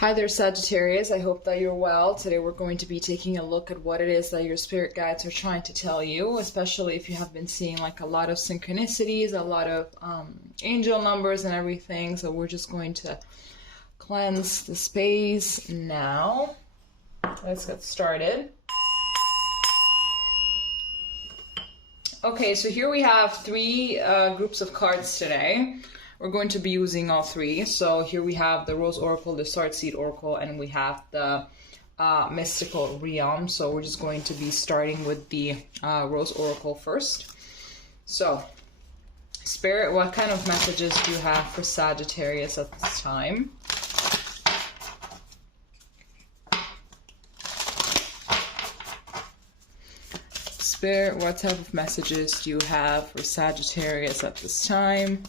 Hi there, Sagittarius. I hope that you're well. Today we're going to be taking a look at what it is that your spirit guides are trying to tell you, especially if you have been seeing like a lot of synchronicities, a lot of angel numbers and everything. So we're just going to cleanse the space now. Let's get started. Okay, so here we have three groups of cards today. We're going to be using all three. So here we have the Rose Oracle, the Starseed Oracle, and we have the Mystical Realm. So we're just going to be starting with the Rose Oracle first. So, Spirit, what kind of messages do you have for Sagittarius at this time? Spirit, what type of messages do you have for Sagittarius at this time?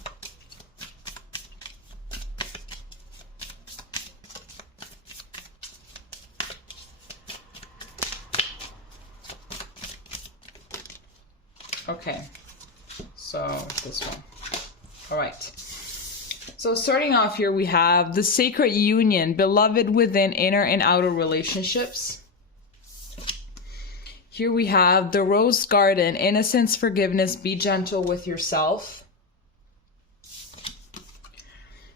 Okay, so this one. All right. So starting off here, we have the Sacred Union, beloved within inner and outer relationships. Here we have the Rose Garden, innocence, forgiveness, be gentle with yourself.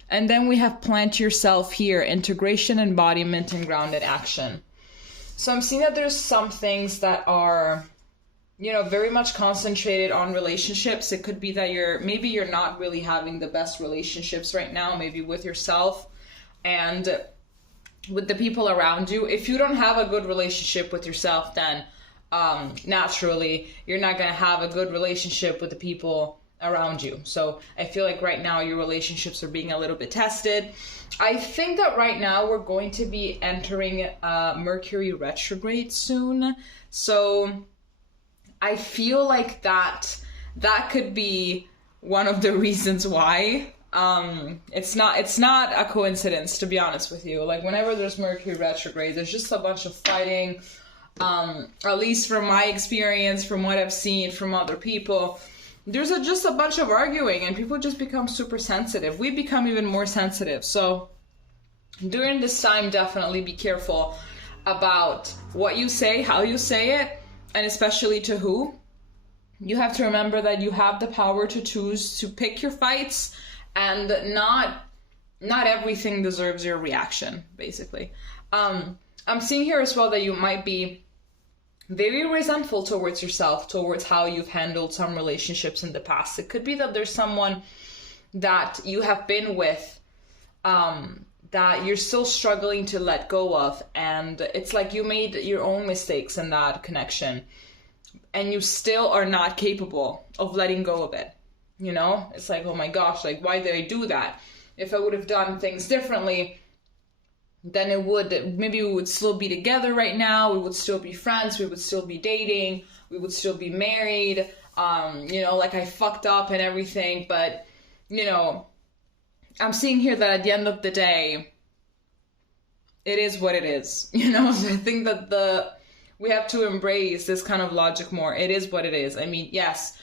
And then we have plant yourself here, integration, embodiment, and grounded action. So I'm seeing that there's some things that are, you know, very much concentrated on relationships. It could be that maybe you're not really having the best relationships right now, maybe with yourself and with the people around you. If you don't have a good relationship with yourself, then naturally you're not going to have a good relationship with the people around you. So I feel like right now your relationships are being a little bit tested. I think that right now we're going to be entering Mercury retrograde soon. So I feel like that could be one of the reasons why. It's not a coincidence, to be honest with you. Like whenever there's Mercury retrograde, there's just a bunch of fighting. At least from my experience, from what I've seen from other people, there's just a bunch of arguing and people just become super sensitive. We become even more sensitive. So during this time, definitely be careful about what you say, how you say it, and especially to who. You have to remember that you have the power to choose to pick your fights, and not everything deserves your reaction, basically. I'm seeing here as well that you might be very resentful towards yourself, towards how you've handled some relationships in the past. It could be that there's someone that you have been with that you're still struggling to let go of, and it's like you made your own mistakes in that connection and you still are not capable of letting go of it. You know, it's like, oh my gosh, like why did I do that? If I would have done things differently, then maybe we would still be together right now, we would still be friends, we would still be dating, we would still be married, you know, like I fucked up and everything. But you know, I'm seeing here that at the end of the day, it is what it is. You know, so I think that we have to embrace this kind of logic more. It is what it is. I mean, yes,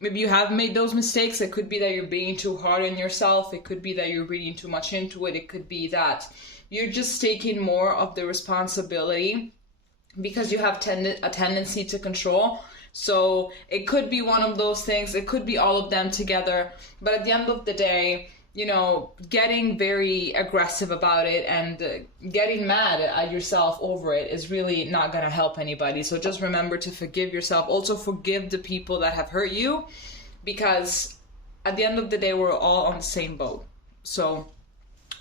maybe you have made those mistakes. It could be that you're being too hard on yourself. It could be that you're reading too much into it. It could be that you're just taking more of the responsibility because you have a tendency to control. So it could be one of those things. It could be all of them together. But at the end of the day, you know, getting very aggressive about it and getting mad at yourself over it is really not going to help anybody. So just remember to forgive yourself. Also forgive the people that have hurt you, because at the end of the day, we're all on the same boat. So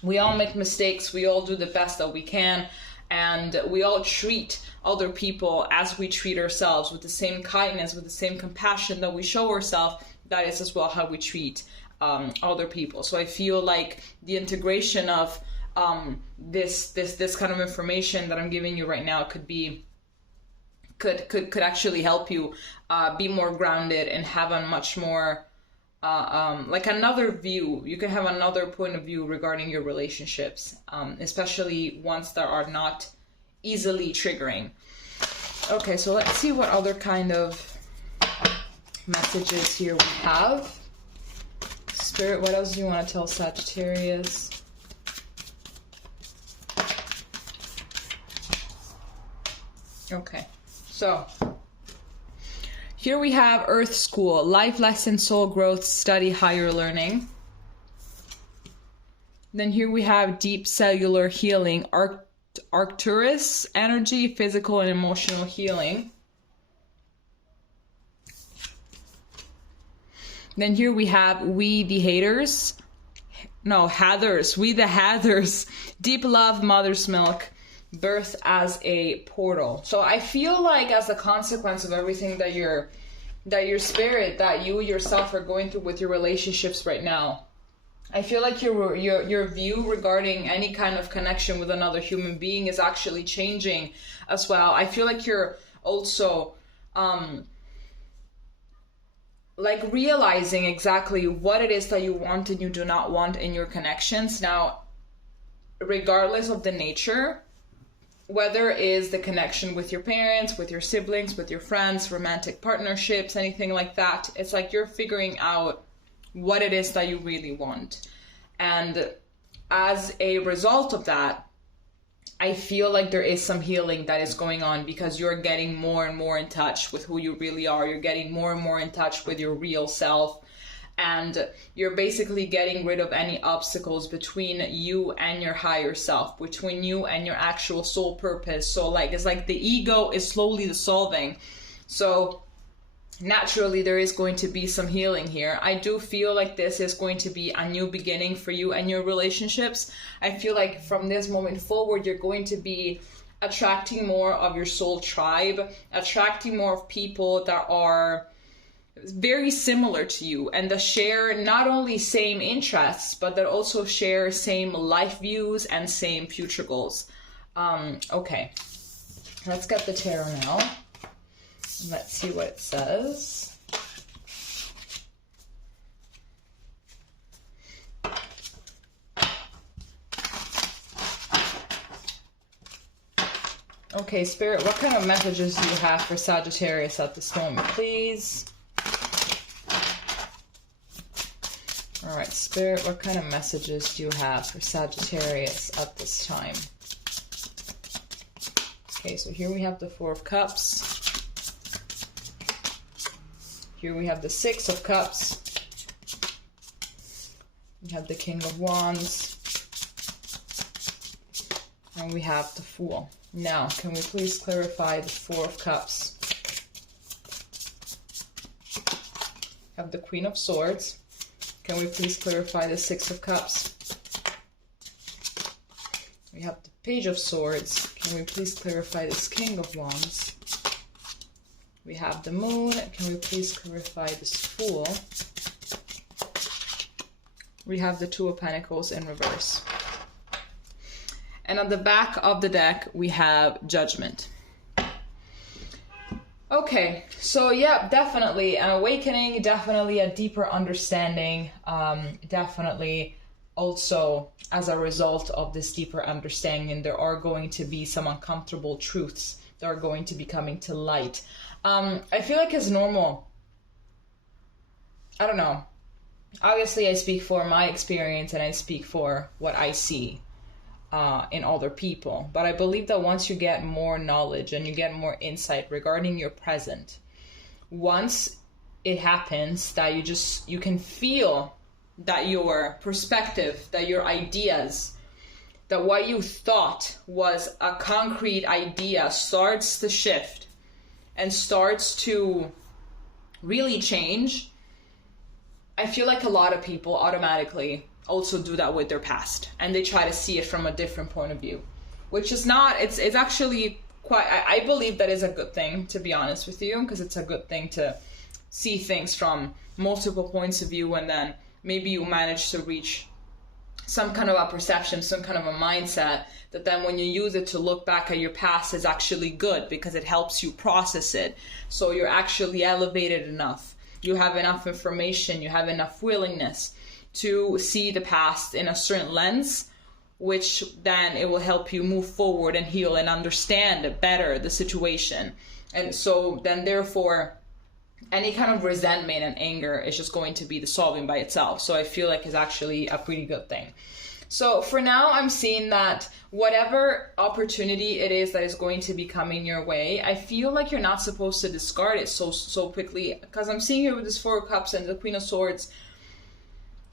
we all make mistakes. We all do the best that we can. And we all treat other people as we treat ourselves, with the same kindness, with the same compassion that we show ourselves. That is as well how we treat other people. So I feel like the integration of this kind of information that I'm giving you right now could actually help you be more grounded and have a much more like another view. You can have another point of view regarding your relationships, especially ones that are not easily triggering. Okay, so let's see what other kind of messages here we have. Spirit, what else do you want to tell Sagittarius? Okay, so here we have Earth School, life lesson, soul growth, study, higher learning. Then here we have deep cellular healing, Arcturus energy, physical and emotional healing. Then here we have we the haters. No, Hathers. We the Hathers. Deep love, mother's milk, birth as a portal. So I feel like as a consequence of everything that your spirit, that you yourself are going through with your relationships right now, I feel like your view regarding any kind of connection with another human being is actually changing as well. I feel like you're also like realizing exactly what it is that you want and you do not want in your connections. Now, regardless of the nature, whether it is the connection with your parents, with your siblings, with your friends, romantic partnerships, anything like that, it's like you're figuring out what it is that you really want. And as a result of that, I feel like there is some healing that is going on because you're getting more and more in touch with who you really are. You're getting more and more in touch with your real self. And you're basically getting rid of any obstacles between you and your higher self, between you and your actual soul purpose. So like, it's like the ego is slowly dissolving. So naturally there is going to be some healing here. I do feel like this is going to be a new beginning for you and your relationships. I feel like from this moment forward, you're going to be attracting more of your soul tribe, attracting more of people that are very similar to you and that share not only same interests, but that also share same life views and same future goals. Okay, let's get the tarot now. Let's see what it says. Okay, Spirit, what kind of messages do you have for Sagittarius at this moment, please? All right, Spirit, what kind of messages do you have for Sagittarius at this time? Okay, so here we have the Four of Cups. Here we have the Six of Cups. We have the King of Wands. And we have the Fool. Now, can we please clarify the Four of Cups? We have the Queen of Swords. Can we please clarify the Six of Cups? We have the Page of Swords. Can we please clarify this King of Wands? We have the Moon. Can we please clarify this Fool? We have the Two of Pentacles in reverse. And on the back of the deck, we have Judgment. Okay, so yeah, definitely an awakening, definitely a deeper understanding, definitely also as a result of this deeper understanding, there are going to be some uncomfortable truths that are going to be coming to light. I feel like it's normal. I don't know. Obviously, I speak for my experience and I speak for what I see in other people. But I believe that once you get more knowledge and you get more insight regarding your present, once it happens that you can feel that your perspective, that your ideas, that what you thought was a concrete idea starts to shift and starts to really change. I feel like a lot of people automatically also do that with their past and they try to see it from a different point of view, which is not, it's actually quite, I believe that is a good thing, to be honest with you, because it's a good thing to see things from multiple points of view, and then maybe you manage to reach some kind of a perception, some kind of a mindset that then when you use it to look back at your past is actually good because it helps you process it. So you're actually elevated enough. You have enough information, you have enough willingness to see the past in a certain lens, which then it will help you move forward and heal and understand better the situation. And so then therefore, any kind of resentment and anger is just going to be dissolving by itself. So I feel like it's actually a pretty good thing. So for now, I'm seeing that whatever opportunity it is that is going to be coming your way, I feel like you're not supposed to discard it so quickly, because I'm seeing here with this Four of Cups and the Queen of Swords,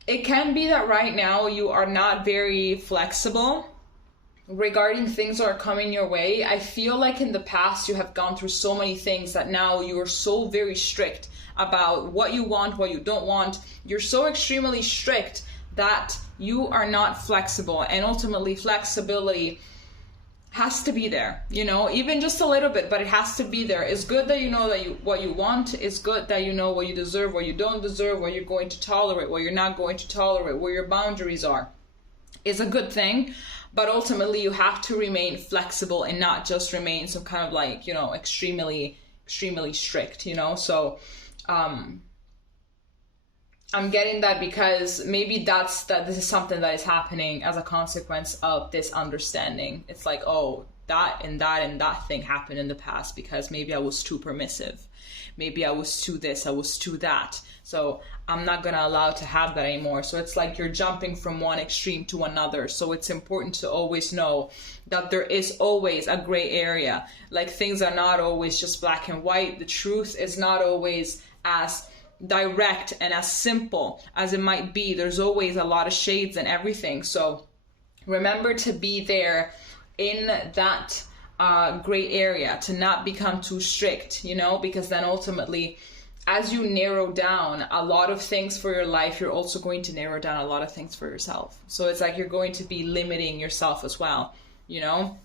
it can be that right now you are not very flexible regarding things that are coming your way. I feel like in the past you have gone through so many things that now you are so very strict about what you want, what you don't want. You're so extremely strict that you are not flexible, and ultimately flexibility has to be there, you know, even just a little bit, but it has to be there. It's good that you know that what you want. It's good that you know what you deserve, what you don't deserve, what you're going to tolerate, what you're not going to tolerate, where your boundaries are. It's a good thing, but ultimately you have to remain flexible and not just remain some kind of like, you know, extremely strict, you know. So I'm getting that because maybe this is something that is happening as a consequence of this understanding. It's like, oh, that and that and that thing happened in the past because maybe I was too permissive. Maybe I was too this, I was too that. So I'm not going to allow to have that anymore. So it's like you're jumping from one extreme to another. So it's important to always know that there is always a gray area. Like things are not always just black and white. The truth is not always as direct and as simple as it might be. There's always a lot of shades and everything. So remember to be there in that gray area, to not become too strict, you know, because then ultimately as you narrow down a lot of things for your life, you're also going to narrow down a lot of things for yourself. So it's like you're going to be limiting yourself as well, you know.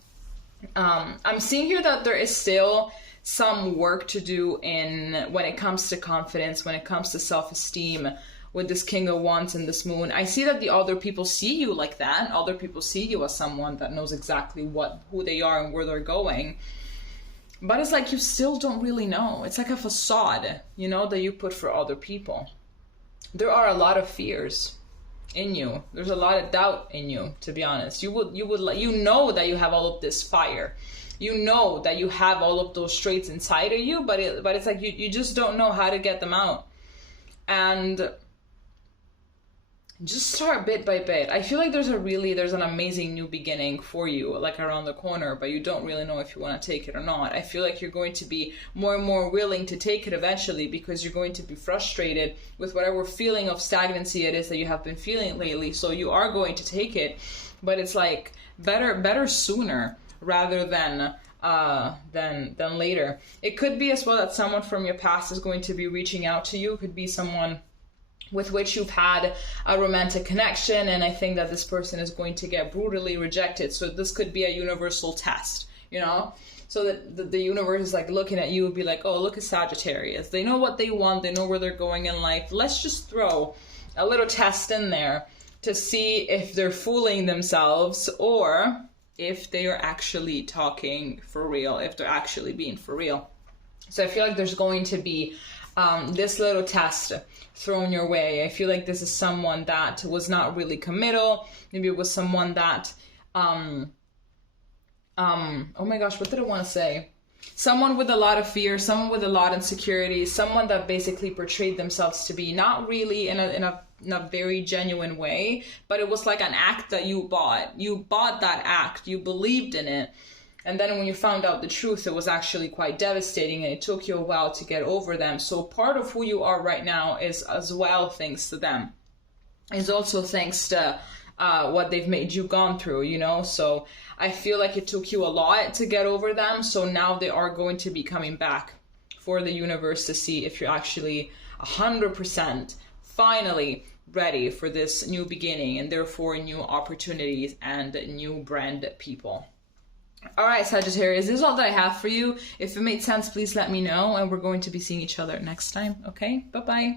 I'm seeing here that there is still some work to do when it comes to confidence, when it comes to self-esteem with this King of Wands and this Moon. I see that the other people see you like that. Other people see you as someone that knows exactly who they are and where they're going. But it's like you still don't really know. It's like a facade, you know, that you put for other people. There are a lot of fears in you. There's a lot of doubt in you, to be honest. You know that you have all of this fire. You know that you have all of those traits inside of you, but it's like you just don't know how to get them out. And just start bit by bit. I feel like there's an amazing new beginning for you, like around the corner, but you don't really know if you want to take it or not. I feel like you're going to be more and more willing to take it eventually, because you're going to be frustrated with whatever feeling of stagnancy it is that you have been feeling lately. So you are going to take it, but it's like better sooner rather than later. It could be as well that someone from your past is going to be reaching out to you. It could be someone with which you've had a romantic connection, and I think that this person is going to get brutally rejected. So this could be a universal test, you know, so that the universe is like looking at you and be like, oh, look at Sagittarius. They know what they want. They know where they're going in life. Let's just throw a little test in there to see if they're fooling themselves or if they are actually talking for real, if they're actually being for real. So I feel like there's going to be this little test thrown your way. I feel like this is someone that was not really committal. Maybe it was someone that, oh my gosh, what did I want to say? Someone with a lot of fear, someone with a lot of insecurity, someone that basically portrayed themselves to be not really in a very genuine way, but it was like an act that you bought. You bought that act, you believed in it. And then when you found out the truth, it was actually quite devastating, and it took you a while to get over them. So part of who you are right now is as well thanks to them. It's also thanks to what they've made you gone through, you know? So I feel like it took you a lot to get over them. So now they are going to be coming back for the universe to see if you're actually 100% finally ready for this new beginning, and therefore new opportunities and new brand people. All right, Sagittarius, this is all that I have for you. If it made sense, please let me know, and we're going to be seeing each other next time. Okay, bye-bye.